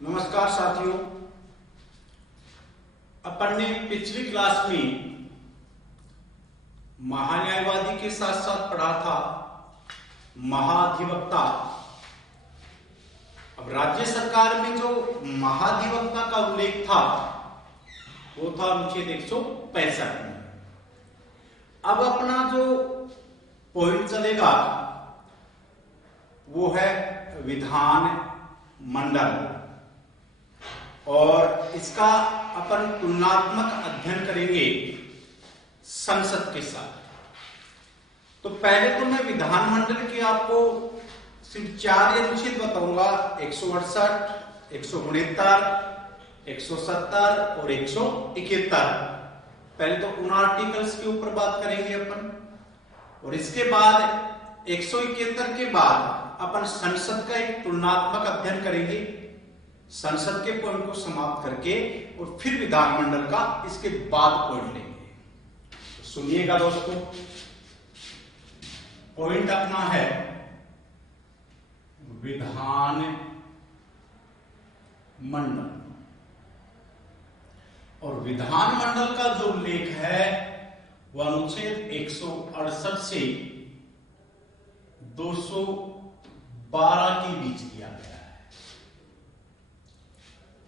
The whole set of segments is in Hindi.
नमस्कार साथियों, अपन ने पिछली क्लास में महान्यायवादी के साथ साथ पढ़ा था महाधिवक्ता। अब राज्य सरकार में जो महाधिवक्ता का उल्लेख था वो था अनुच्छेद 165 में। अब अपना जो पॉइंट चलेगा वो है विधान मंडल, और इसका अपन तुलनात्मक अध्ययन करेंगे संसद के साथ। तो पहले तो मैं विधानमंडल के आपको सिर्फ 4 अनुच्छेद बताऊंगा, 168, 169, 170 और 171। पहले तो उन आर्टिकल्स के ऊपर बात करेंगे अपन, और इसके बाद 171 के बाद अपन संसद का एक तुलनात्मक अध्ययन करेंगे, संसद के पॉइंट को समाप्त करके, और फिर विधानमंडल का इसके बाद पॉइंट लेंगे। तो सुनिएगा दोस्तों, पॉइंट अपना है विधान मंडल, और विधानमंडल का जो उल्लेख है वह अनुच्छेद 168 से 212 के बीच किया गया है।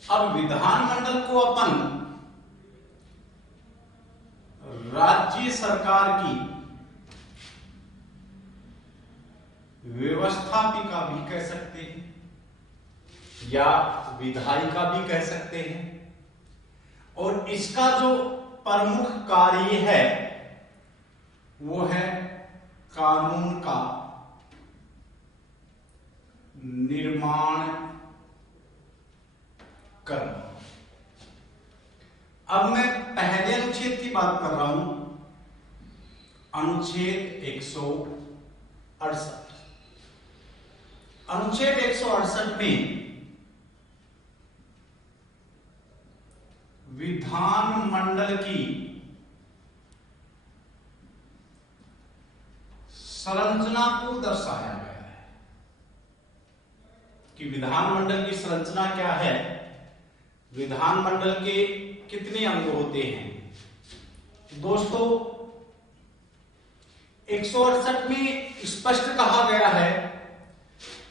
अब विधानमंडल को अपन राज्य सरकार की व्यवस्थापिका भी कह सकते हैं या विधायिका भी कह सकते हैं, और इसका जो प्रमुख कार्य है वो है कानून का निर्माण करना। अब मैं पहले अनुच्छेद की बात कर रहा हूं, अनुच्छेद 168। अनुच्छेद 168 में विधानमंडल की संरचना को दर्शाया गया है कि विधानमंडल की संरचना क्या है, विधानमंडल के कितने अंग होते हैं। दोस्तों 168 में स्पष्ट कहा गया है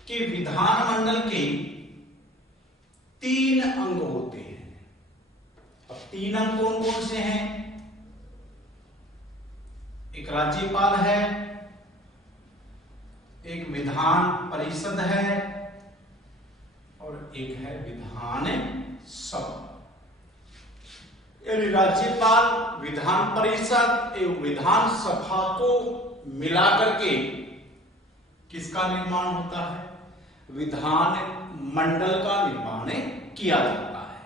कि विधानमंडल के 3 अंग होते हैं। अब 3 अंग कौन कौन से हैं? एक राज्यपाल है, एक विधान परिषद है, और एक है विधान सभा। यानी राज्यपाल, विधान परिषद एवं विधान सभा को मिलाकर के किसका निर्माण होता है? विधान मंडल का निर्माण किया जाता है।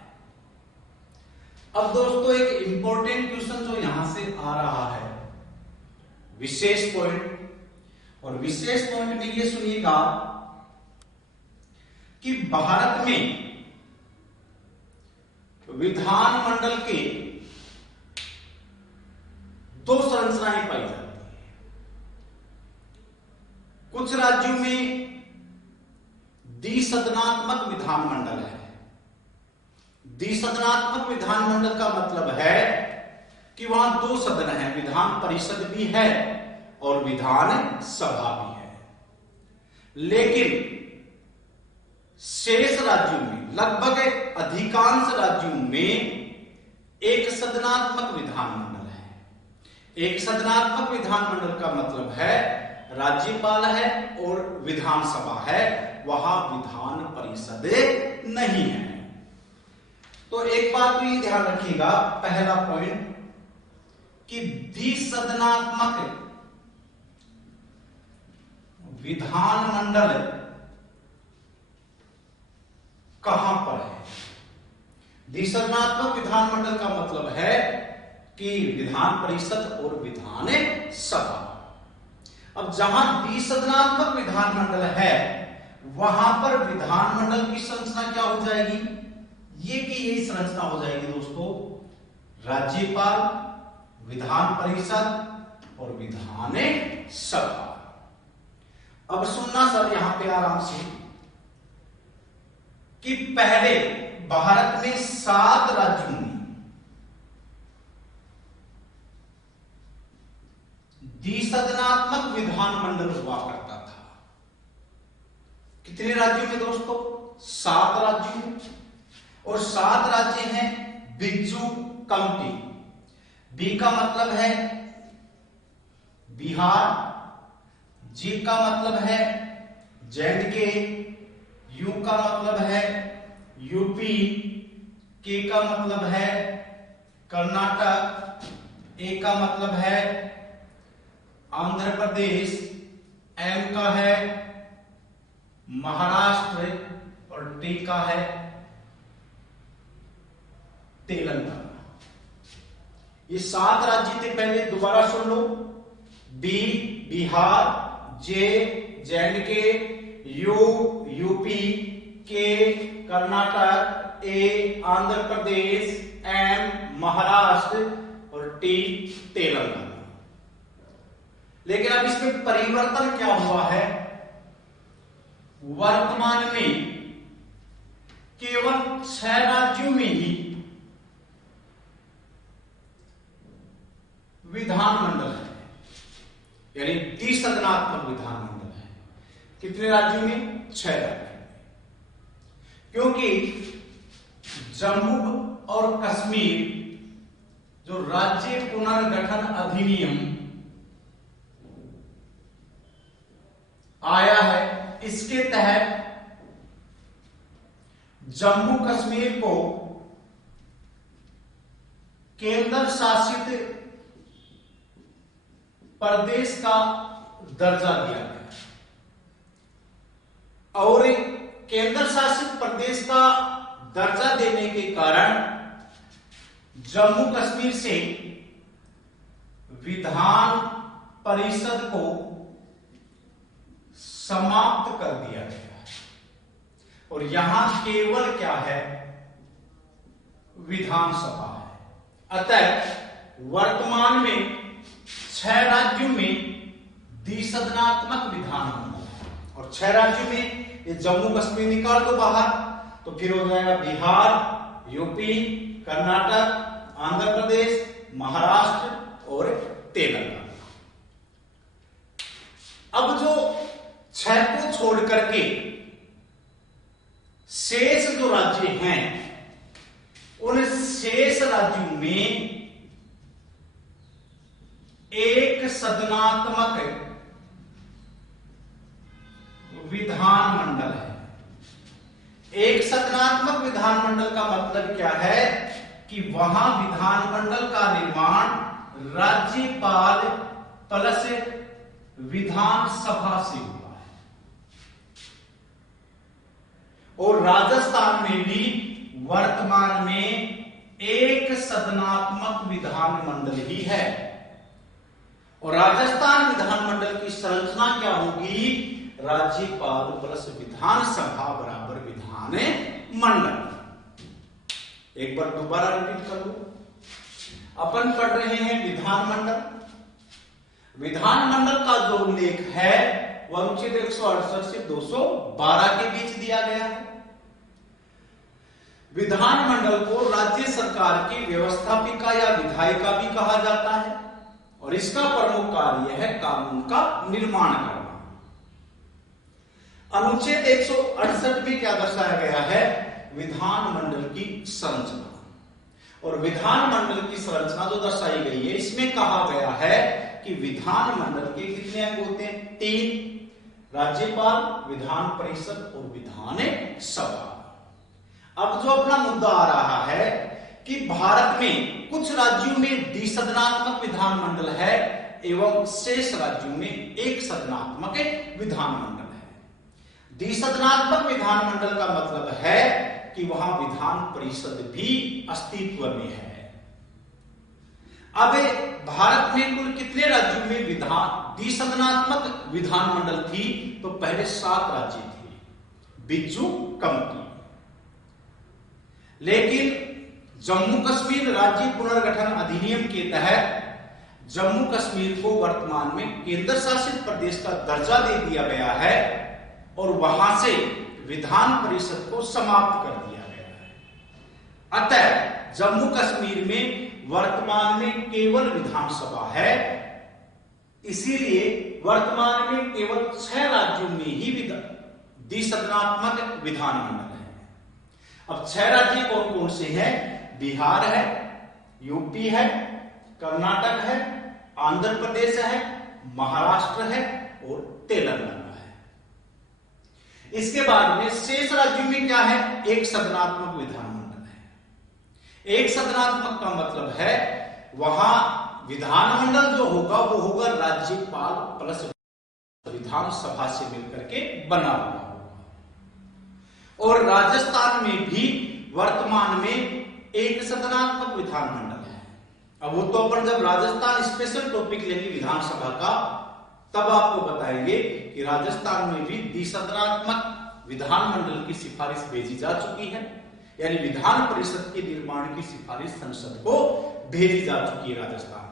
अब दोस्तों एक इंपॉर्टेंट क्वेश्चन जो यहां से आ रहा है, विशेष पॉइंट, और विशेष पॉइंट में ये सुनिएगा कि भारत में विधानमंडल के 2 संरचनाएं पाई जाती हैं। कुछ राज्यों में द्विसदनात्मक विधानमंडल है। द्विसदनात्मक विधानमंडल का मतलब है कि वहां 2 सदन है, विधान परिषद भी है और विधान सभा भी है। लेकिन शेष राज्यों में, लगभग अधिकांश राज्यों में एक सदनात्मक विधानमंडल है। एक सदनात्मक विधानमंडल का मतलब है राज्यपाल है और विधानसभा है, वहां विधान परिषद नहीं है। तो एक बात तो ये ध्यान रखिएगा, पहला पॉइंट, कि द्विसदनात्मक विधानमंडल कहां पर है? द्विसदनात्मक विधानमंडल का मतलब है कि विधान परिषद और विधान सभा। अब जहां द्विसदनात्मक विधानमंडल है वहां पर विधानमंडल की संरचना क्या हो जाएगी? यही संरचना हो जाएगी दोस्तों, राज्यपाल, विधान परिषद और विधान सभा। अब सुनना सर यहां पे आराम से, कि पहले भारत में 7 राज्यों में द्विसदनात्मक विधानमंडल हुआ करता था। कितने राज्यों में दोस्तों? 7 राज्यों में। और 7 राज्य हैं बिज्जू काउंटी। बी का मतलब है बिहार, जी का मतलब है J&K, यू का मतलब है यूपी, के का मतलब है कर्नाटक, ए का मतलब है आंध्र प्रदेश, एम का है महाराष्ट्र और टी का है तेलंगाना। ये 7 राज्य थे पहले, दोबारा सुन लो। B Bihar, J J&K, U UP, K Karnataka, A Andhra Pradesh, M Maharashtra और टी तेलंगाना। लेकिन अब इसमें परिवर्तन क्या हुआ है? वर्तमान में केवल 6 राज्यों में ही विधानमंडल है, यानी द्विसदनात्मक विधानमंडल है। कितने राज्यों में? 6 राज्यों में। क्योंकि जम्मू और कश्मीर जो राज्य पुनर्गठन अधिनियम आया है, इसके तहत जम्मू कश्मीर को केंद्र शासित प्रदेश का दर्जा दिया गया और केंद्र शासित प्रदेश का दर्जा देने के कारण जम्मू कश्मीर से विधान परिषद को समाप्त कर दिया गया और यहां केवल क्या है? विधानसभा है। अतः वर्तमान में 6 राज्यों में द्विसदनात्मक विधानमंडल है और 6 राज्यों में ये जम्मू कश्मीर निकाल दो बाहर, तो फिर हो जाएगा बिहार, यूपी, कर्नाटक, आंध्र प्रदेश, महाराष्ट्र और तेलंगाना। अब जो 6 को छोड़ करके शेष जो राज्य हैं, उन शेष राज्यों में एक सदनात्मक विधानमंडल है। एक सदनात्मक विधानमंडल का मतलब क्या है? कि वहां विधानमंडल का निर्माण राज्यपाल प्लस विधानसभा से हुआ है। और राजस्थान में भी वर्तमान में एक सदनात्मक विधानमंडल ही है। और राजस्थान विधानमंडल की संरचना क्या होगी? राज्यपाल प्लस विधानसभा बराबर विधान मंडल। एक बार दोबारा रिपीट कर लो। अपन पढ़ रहे हैं विधानमंडल। विधानमंडल का जो उल्लेख है वह अनुच्छेद 168 से 212 के बीच दिया गया है। विधानमंडल को राज्य सरकार की व्यवस्थापिका या विधायिका भी कहा जाता है और इसका प्रमुख कार्य है कानून का निर्माण करना। अनुच्छेद 168 में क्या दर्शाया गया है? विधानमंडल की संरचना। और विधानमंडल की संरचना जो दर्शाई गई है, इसमें कहा गया है कि विधानमंडल के कितने अंग होते हैं? 3। राज्यपाल, विधान परिषद और विधान सभा। अब जो अपना मुद्दा आ रहा है कि भारत में कुछ राज्यों में द्विसदनात्मक विधानमंडल है एवं शेष राज्यों में एक सदनात्मक विधानमंडल है। द्विसदनात्मक विधानमंडल का मतलब है कि वहां विधान परिषद भी अस्तित्व में है। अब भारत में कुल कितने राज्यों में द्विसदनात्मक विधानमंडल थी? तो पहले 7 राज्य थे, बिज्जू काउंटी। लेकिन जम्मू कश्मीर राज्य पुनर्गठन अधिनियम के तहत जम्मू कश्मीर को वर्तमान में केंद्र शासित प्रदेश का दर्जा दे दिया गया है और वहां से विधान परिषद को समाप्त कर दिया गया है। अतः जम्मू कश्मीर में वर्तमान में केवल विधानसभा है, इसीलिए वर्तमान में केवल 6 राज्यों में ही द्विसदनात्मक विधानमंडल है। अब 6 राज्य कौन कौन से हैं? बिहार है, यूपी है, कर्नाटक है, आंध्र प्रदेश है, महाराष्ट्र है और तेलंगाना है। इसके बाद में शेष राज्यों में क्या है? एक सदनात्मक विधानमंडल है। एक सदनात्मक का मतलब है वहां विधानमंडल जो होगा वो होगा राज्यपाल प्लस विधानसभा से मिलकर के बना हुआ होगा। और राजस्थान में भी वर्तमान में एक सदनात्मक विधानमंडल है। अब वो तो अपन जब राजस्थान स्पेशल टॉपिक लेंगे विधानसभा का, तब आपको बताएंगे कि राजस्थान में भी द्विसदनात्मक विधानमंडल की सिफारिश भेजी जा चुकी है, यानी विधान परिषद के निर्माण की सिफारिश संसद को भेजी जा चुकी है राजस्थान में।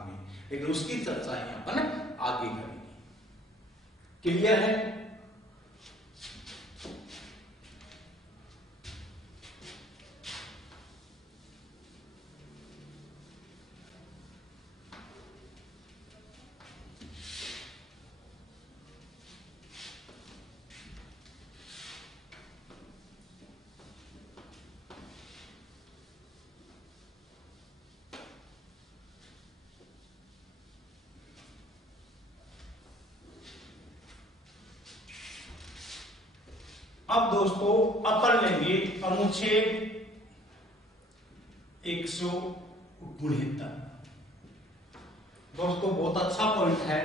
लेकिन उसकी चर्चा यहां पर आगे करेंगे। क्लियर है? अब दोस्तों अपन लेंगे अनुच्छेद 169। दोस्तों बहुत अच्छा पॉइंट है,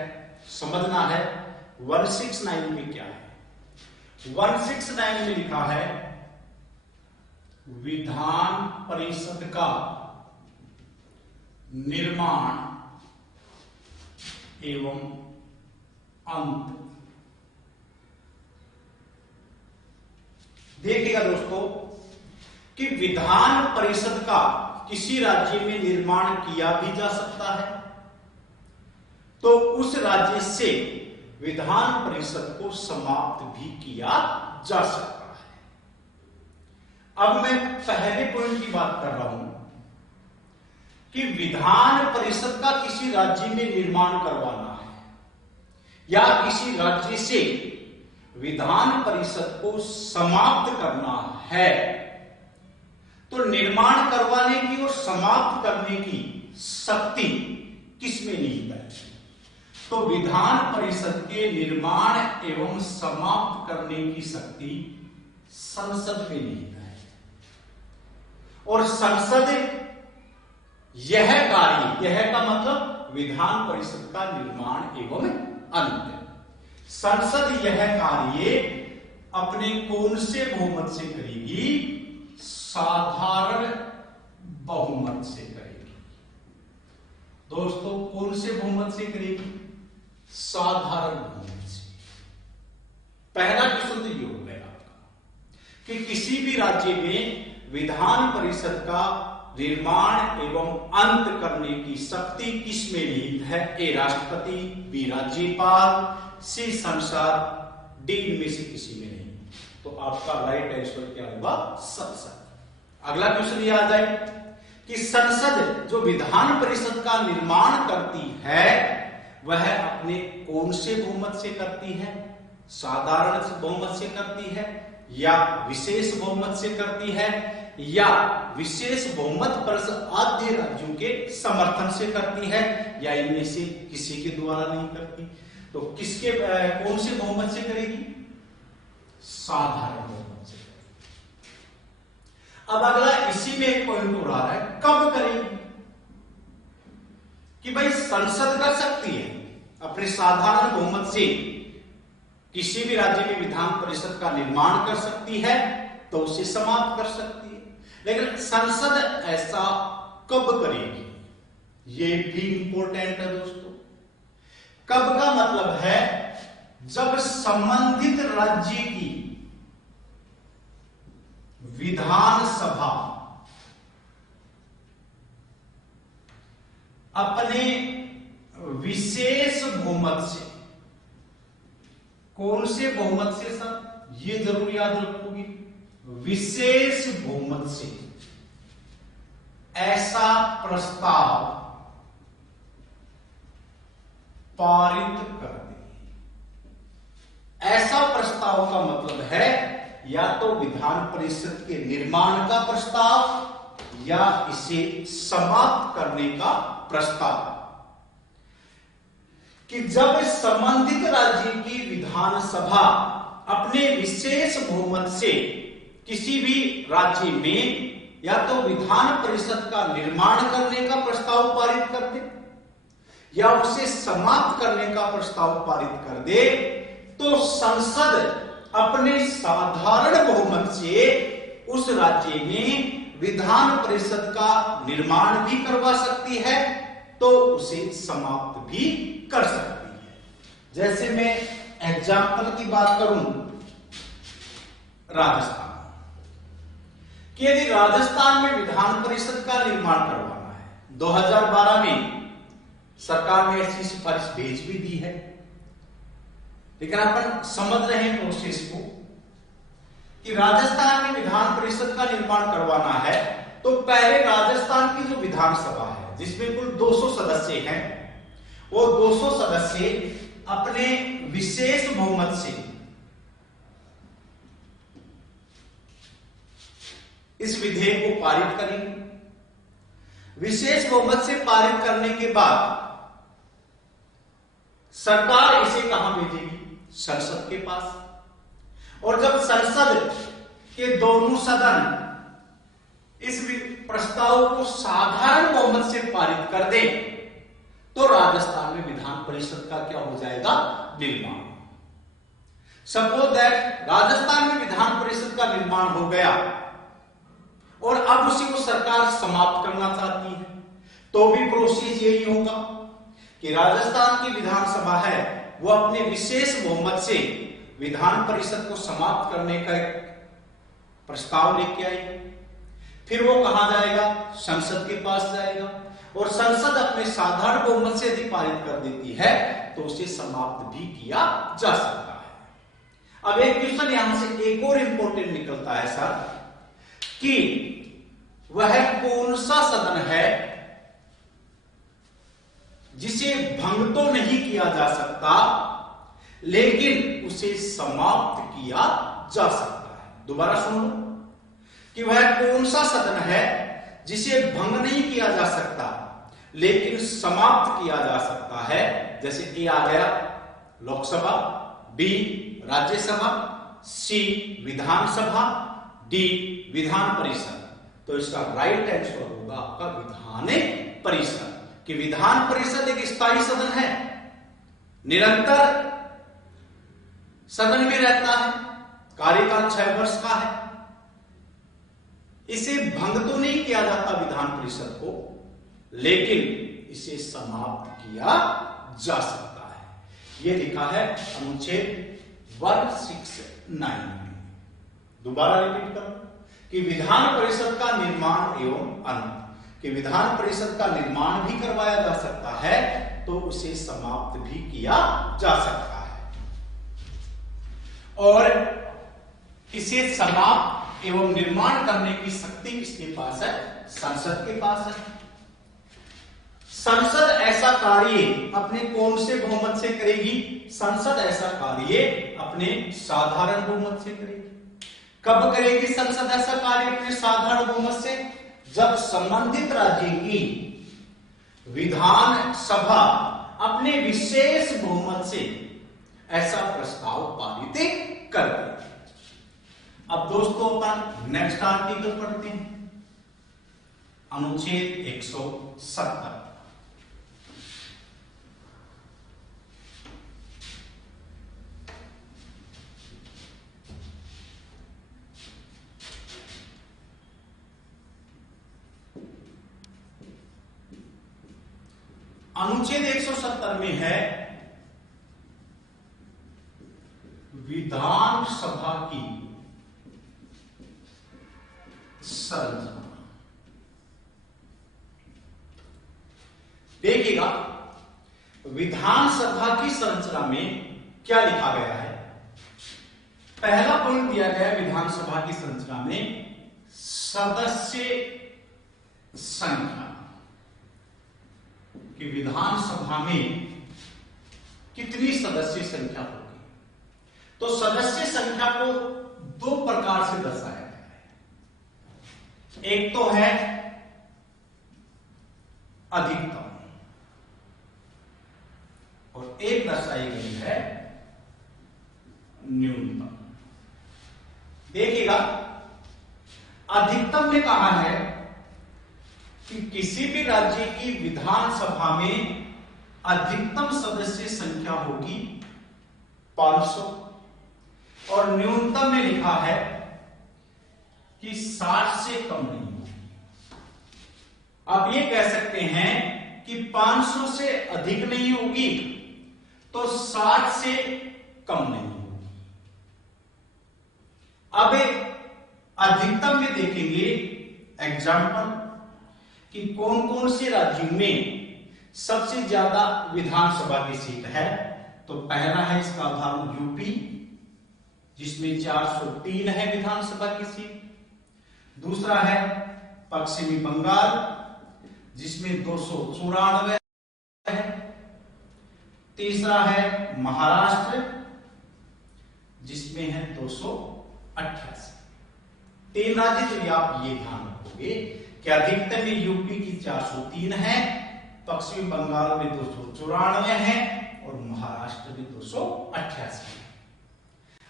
समझना है 169 में क्या है। 169 में लिखा है विधान परिषद का निर्माण एवं अंत। देखिएगा दोस्तों कि विधान परिषद का किसी राज्य में निर्माण किया भी जा सकता है, तो उस राज्य से विधान परिषद को समाप्त भी किया जा सकता है। अब मैं पहले पॉइंट की बात कर रहा हूं कि विधान परिषद का किसी राज्य में निर्माण करवाना है या किसी राज्य से विधान परिषद को समाप्त करना है, तो निर्माण करवाने की और समाप्त करने की शक्ति किसमें निहित है? तो विधान परिषद के निर्माण एवं समाप्त करने की शक्ति संसद में निहित है। और संसद यह कार्य, यह का मतलब विधान परिषद का निर्माण एवं अंत, संसद यह कार्य अपने कौन से बहुमत से करेगी? साधारण बहुमत से करेगी। दोस्तों कौन से बहुमत से करेगी? साधारण बहुमत से। पहला क्वेश्चन तो ये हो गया आपका कि किसी भी राज्य में विधान परिषद का निर्माण एवं अंत करने की शक्ति किसमें निहित है? ए राष्ट्रपति, बी राज्यपाल, सी संसद, डी इनमें से किसी में नहीं। तो आपका राइट आंसर क्या होगा? संसद। अगला क्वेश्चन ये आ जाए कि संसद जो विधान परिषद का निर्माण करती है वह अपने कौन से बहुमत से करती है? साधारण बहुमत से करती है या विशेष बहुमत से करती है या विशेष बहुमत पर आद्य राज्यों के समर्थन से करती है या इनमें से किसी के द्वारा नहीं करती? तो किसके कौन से बहुमत से करेगी? साधारण बहुमत से करेगी। अब अगला इसी में एक पॉइंट हो रहा है, कब करेगी? कि भाई संसद कर सकती है अपने साधारण बहुमत से किसी भी राज्य में विधान परिषद का निर्माण कर सकती है तो उसे समाप्त कर सकती है, लेकिन संसद ऐसा कब करेगी? ये भी इंपॉर्टेंट है दोस्तों। कब का मतलब है जब संबंधित राज्य की विधानसभा अपने विशेष बहुमत से, कौन से बहुमत से सर? ये जरूर याद रखोगे, विशेष बहुमत से ऐसा प्रस्ताव पारित कर दे। ऐसा प्रस्ताव का मतलब है या तो विधान परिषद के निर्माण का प्रस्ताव या इसे समाप्त करने का प्रस्ताव, कि जब संबंधित राज्य की विधानसभा अपने विशेष बहुमत से किसी भी राज्य में या तो विधान परिषद का निर्माण करने का प्रस्ताव पारित कर दे या उसे समाप्त करने का प्रस्ताव पारित कर दे, तो संसद अपने साधारण बहुमत से उस राज्य में विधान परिषद का निर्माण भी करवा सकती है, तो उसे समाप्त भी कर सकती है। जैसे मैं एग्जाम्पल की बात करूं, राजस्थान, कि यदि राजस्थान में विधान परिषद का निर्माण करवाना है, 2012 में सरकार ने ऐसी सिफारिश भेज भी दी है, लेकिन अपन समझ रहे हैं प्रोसेस को, कि राजस्थान में विधान परिषद का निर्माण करवाना है तो पहले राजस्थान की जो विधानसभा है जिसमें कुल 200 सदस्य हैं, वो 200 सदस्य अपने विशेष बहुमत से इस विधेयक को पारित करेंगे। विशेष बहुमत से पारित करने के बाद सरकार इसे कहां भेजेगी? संसद के पास। और जब संसद के दोनों सदन इस प्रस्ताव को साधारण बहुमत से पारित कर दे, तो राजस्थान में विधान परिषद का क्या हो जाएगा? निर्माण। सपोज दैट राजस्थान में विधान परिषद का निर्माण हो गया और अब उसी को सरकार समाप्त करना चाहती है, तो भी प्रोसेस यही होगा कि राजस्थान की विधानसभा है वो अपने विशेष बहुमत से विधान परिषद को समाप्त करने का एक प्रस्ताव लेके आई, फिर वो कहां जाएगा? संसद के पास जाएगा, और संसद अपने साधारण बहुमत से यदि पारित कर देती है तो उसे समाप्त भी किया जा सकता है। अब एक क्वेश्चन यहां से एक और इंपॉर्टेंट निकलता है सर, कि वह कौन सा सदन है जिसे भंग तो नहीं किया जा सकता लेकिन उसे समाप्त किया जा सकता है? दोबारा सुनो, कि वह कौन सा सदन है जिसे भंग नहीं किया जा सकता लेकिन समाप्त किया जा सकता है? जैसे ए आ गया लोकसभा, बी राज्यसभा, सी विधानसभा, डी विधान परिषद। तो इसका राइट आंसर होगा आपका विधान परिषद, कि विधान परिषद एक स्थायी सदन है, निरंतर सदन में रहता है, कार्यकाल 6 वर्ष का है, इसे भंग तो नहीं किया जाता विधान परिषद को, लेकिन इसे समाप्त किया जा सकता है। यह लिखा है अनुच्छेद 169 में। दोबारा रिपीट करो, कि विधान परिषद का निर्माण एवं अंत, कि विधान परिषद का निर्माण भी करवाया जा सकता है तो उसे समाप्त भी किया जा सकता है, और इसे समाप्त एवं निर्माण करने की शक्ति किसके पास है? संसद के पास है। संसद ऐसा कार्य अपने कौन से बहुमत से करेगी? संसद ऐसा कार्य अपने साधारण बहुमत से करेगी। कब करेगी संसद ऐसा कार्य अपने साधारण बहुमत से? जब संबंधित राज्य की विधान सभा अपने विशेष बहुमत से ऐसा प्रस्ताव पारित कर दे। अब दोस्तों अपन नेक्स्ट आर्टिकल पढ़ते हैं, अनुच्छेद 170। अनुच्छेद 170 में है विधानसभा की संरचना। देखिएगा विधानसभा की संरचना में क्या लिखा गया है। पहला पॉइंट दिया गया विधानसभा की संरचना में सदस्य संख्या, कि विधानसभा में कितनी सदस्य संख्या होगी। तो सदस्य संख्या को दो प्रकार से दर्शाया गया है। एक तो है अधिकतम और एक दर्शाई गई है न्यूनतम। देखिएगा, अधिकतम में कहा है कि किसी भी राज्य की विधानसभा में अधिकतम सदस्य संख्या होगी 500 और न्यूनतम में लिखा है कि 60 से कम नहीं होगी। आप ये कह सकते हैं कि 500 से अधिक नहीं होगी तो 60 से कम नहीं होगी। अब अधिकतम में देखेंगे एग्जाम्पल कि कौन कौन से राज्यों में सबसे ज्यादा विधानसभा की सीट है। तो पहला है इसका उदाहरण यूपी, जिसमें 403 है विधानसभा की सीट। दूसरा है पश्चिमी बंगाल, जिसमें 294 है। तीसरा है महाराष्ट्र, जिसमें है 288। 3 राज्य तो आप ये ध्यान रखोगे कि अधिकतम में यूपी की 403 है, पश्चिमी बंगाल में 294 है और महाराष्ट्र में 288 है।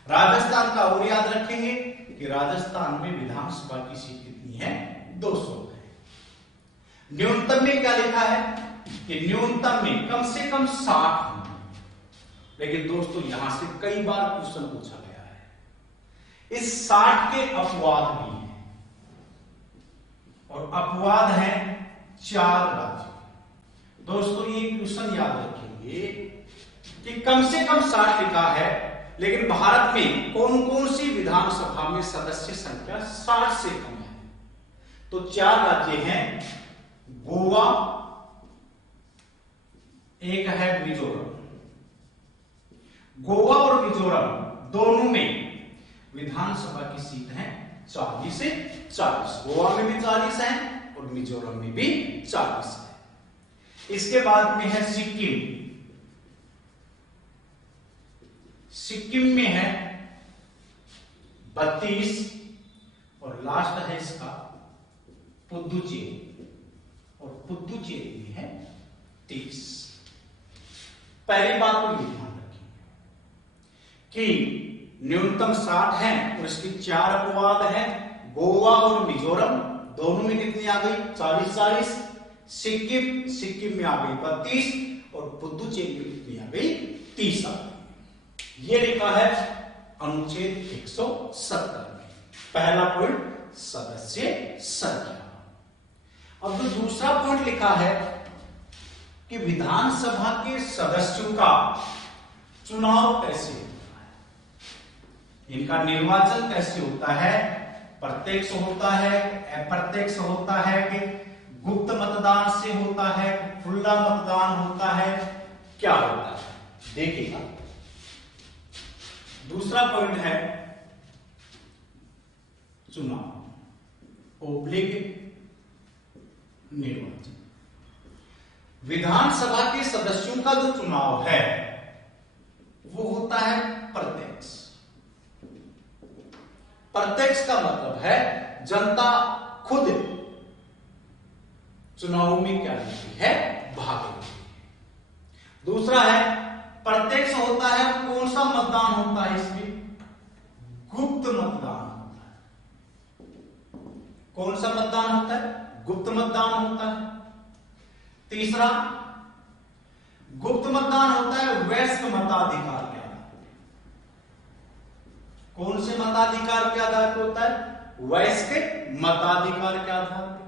राजस्थान का और याद रखेंगे कि राजस्थान में विधानसभा की सीट कितनी है, 200 है। न्यूनतम में क्या लिखा है कि न्यूनतम में कम से कम 60 होंगे। लेकिन दोस्तों यहां से कई बार क्वेश्चन पूछा गया है, इस 60 के अपवाद भी हैं और अपवाद है 4 राज्य। दोस्तों ये क्वेश्चन याद रखेंगे कि कम से कम 60 लिखा है, लेकिन भारत में कौन कौन सी विधानसभा में सदस्य संख्या 60 से कम है। तो 4 राज्य हैं, गोवा, एक है मिजोरम। गोवा और मिजोरम दोनों में विधानसभा की सीट है 40 से 40। गोवा में भी 40 है और मिजोरम में भी 40 है। इसके बाद में है सिक्किम। सिक्किम में है 32 और लास्ट है इसका पुदुचेरी, और पुदुचेरी में है 30। पहली बात तो ये ध्यान रखिए कि न्यूनतम 60 है और इसकी 4 अपवाद है। गोवा और मिजोरम दोनों में कितनी आ गई, 40-40। सिक्किम में आ गई 32 और पुदुचेरी में कितनी आ गई, 30 आ गई। ये लिखा है अनुच्छेद 170 में। पहला पॉइंट सदस्य संख्या। अब जो दूसरा पॉइंट लिखा है कि विधानसभा के सदस्यों का चुनाव कैसे होता है, इनका निर्वाचन कैसे होता है, प्रत्यक्ष होता है, अप्रत्यक्ष होता है, कि गुप्त मतदान से होता है, खुला मतदान होता है, क्या होता है, देखिएगा। दूसरा पॉइंट है चुनाव ओब्लिक निर्वाचन। विधानसभा के सदस्यों का जो चुनाव है वो होता है प्रत्यक्ष। प्रत्यक्ष का मतलब है जनता खुद चुनाव में क्या लेती है, भाग लेती है। दूसरा है प्रत्यक्ष होता है, कौन सा मतदान होता है इसमें, गुप्त मतदान होता है। कौन सा मतदान होता है, गुप्त मतदान होता है। तीसरा गुप्त मतदान होता है वयस्क मताधिकार के आधार पर। कौन से मताधिकार के आधार पर होता है, वयस्क मताधिकार के आधार पर।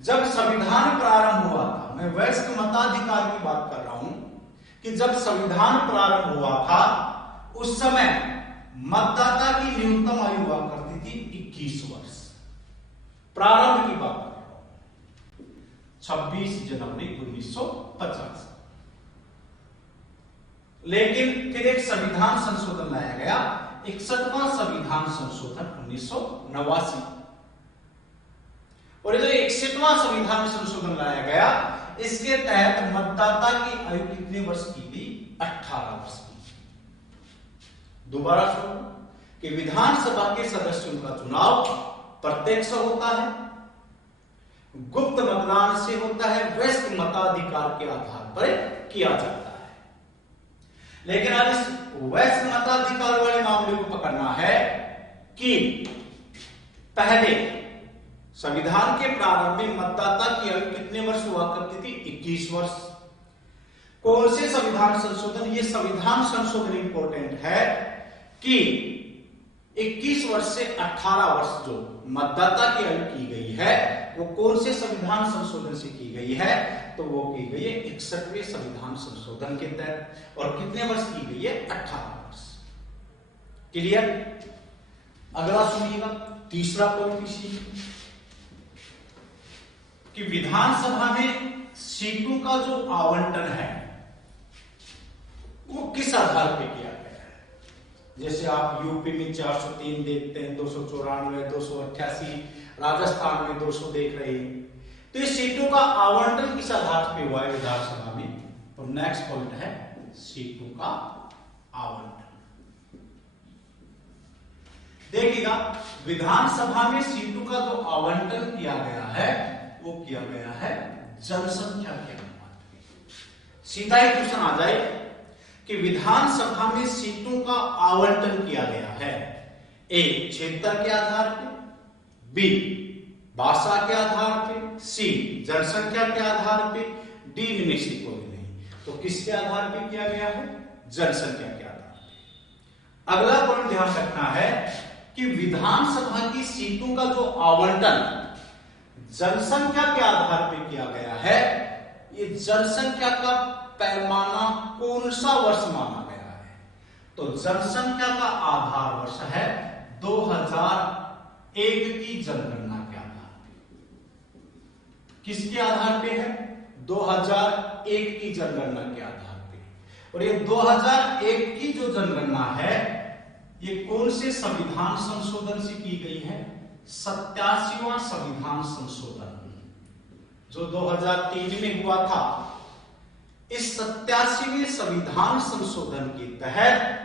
जब संविधान प्रारंभ हुआ था, मैं वयस्क मताधिकार की बात कर रहा हूं, कि जब संविधान प्रारंभ हुआ था उस समय मतदाता की न्यूनतम आयु हुआ करती थी 21 वर्ष। प्रारंभ की बात कर रहा हूं, 26 जनवरी 1950। लेकिन फिर एक संविधान संशोधन लाया गया 61वां संविधान संशोधन 1989। और ये 61वां संविधान संशोधन लाया गया, इसके तहत मतदाता की आयु कितने वर्ष की थी? 18 वर्ष की। दोबारा सुनो कि विधानसभा के सदस्यों का चुनाव प्रत्यक्ष होता है, गुप्त मतदान से होता है, वयस्क मताधिकार के आधार पर किया जाता है। लेकिन अब इस वयस्क मताधिकार वाले मामले को पकड़ना है कि पहले संविधान के प्रारंभ में मतदाता की आयु कितने वर्ष हुआ करती थी? 21 वर्ष। कौन से संविधान संशोधन? ये संविधान संशोधन इंपॉर्टेंट है कि 21 वर्ष से 18 वर्ष जो मतदाता की आयु की गई है, वो कौन से संविधान संशोधन से की गई है? तो वो की गई है 61वें संविधान संशोधन के तहत। और कितने वर्ष की गई है? 18 वर्ष। क्लियर? अगला सुनिएगा, तीसरा पॉइंट इसी कि विधानसभा में सीटों का जो आवंटन है वो किस आधार पर किया गया है? जैसे आप यूपी में 403 देखते हैं, 294, 288, राजस्थान में 200 देख रहे हैं। तो इस सीटों का आवंटन किस आधार पर हुआ है विधानसभा में? तो नेक्स्ट पॉइंट है सीटों का आवंटन। देखिएगा, विधानसभा में सीटों का जो आवंटन किया गया है वो किया गया है जनसंख्या के अनुपात में। सीधा ही क्वेश्चन आ जाए कि विधानसभा में सीटों का आवंटन किया गया है ए क्षेत्र के आधार पे, बी भाषा के आधार पे, सी जनसंख्या के आधार पे, डी इनमें से कोई नहीं। तो किसके आधार पे किया गया है? जनसंख्या के आधार पे। अगला पॉइंट ध्यान रखना है कि विधानसभा की सीटों का जो आवंटन जनसंख्या के आधार पर किया गया है, ये जनसंख्या का पैमाना कौन सा वर्ष माना गया है? तो जनसंख्या का आधार वर्ष है 2001 की जनगणना के आधार पे। किसके आधार पे है? 2001 की जनगणना के आधार पे। और ये 2001 की जो जनगणना है, ये कौन से संविधान संशोधन से की गई है? 87वां संविधान संशोधन जो 2003 में हुआ था। इस 87वें संविधान संशोधन के तहत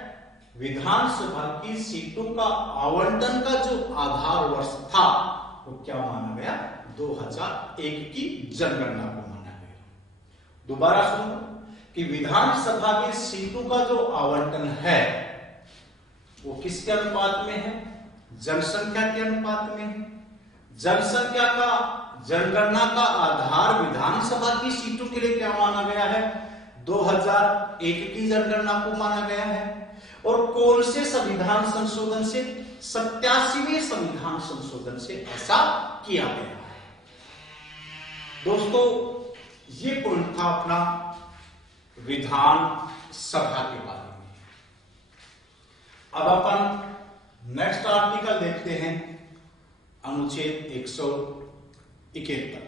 विधानसभा की सीटों का आवंटन का जो आधार वर्ष था वो क्या माना गया? 2001 की जनगणना को माना गया। दोबारा सुनो कि विधानसभा में सीटों का जो आवंटन है वो किसके अनुपात में है? जनसंख्या के अनुपात में। जनसंख्या का जनगणना का आधार विधानसभा की सीटों के लिए क्या माना गया है? 2001 की जनगणना को माना गया है। और कौन से संविधान संशोधन से? 87वें संविधान संशोधन से ऐसा किया गया है। दोस्तों, ये पॉइंट था अपना विधान सभा के बारे में। अब अपन नेक्स्ट आर्टिकल देखते हैं, अनुच्छेद 171।